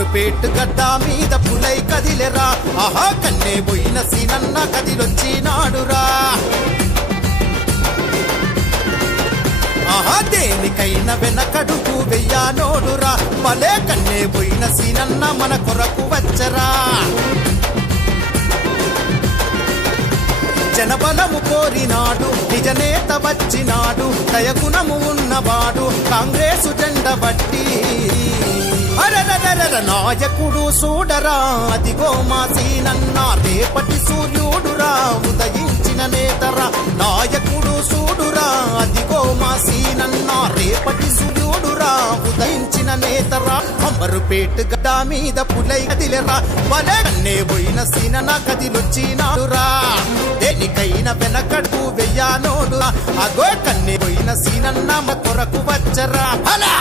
అంబరుపేటు గడ్డ మీద పులై కదిలెరా ఆహా కన్నే పోయిన సీనన్న కదిలొచ్చినాడురా ఆహా దేనికైనా వెనకడుగు వెయ్యానోడురా భలే కన్నే పోయిన సీనన్న మన కొరకు వచ్చరా జనబలము కోరినాడు నిజనేత వచ్చినాడు దయగుణము ఉన్నవాడు కాంగ్రెసు జెండ బట్టి అరరరర నాయకుడు చూడరా అదిగో మా సీనన్న రేపటి సూర్యుడురా ఉదయించిన నేతరా నాయకుడు చూడురా అదిగో మా సీనన్న రేపటి సూర్యుడురా ఉదయించిన నేతరా అంబరుపేటు గడ్డ మీద పులై కదిలెరా భలే కన్నే పోయిన సీనన్న కదిలొచ్చినాడురా దేనికైనా వెనకడుగు వెయ్యానోడురా అగో కన్నే పోయిన సీనన్న మా కొరకు వచ్చరా అలా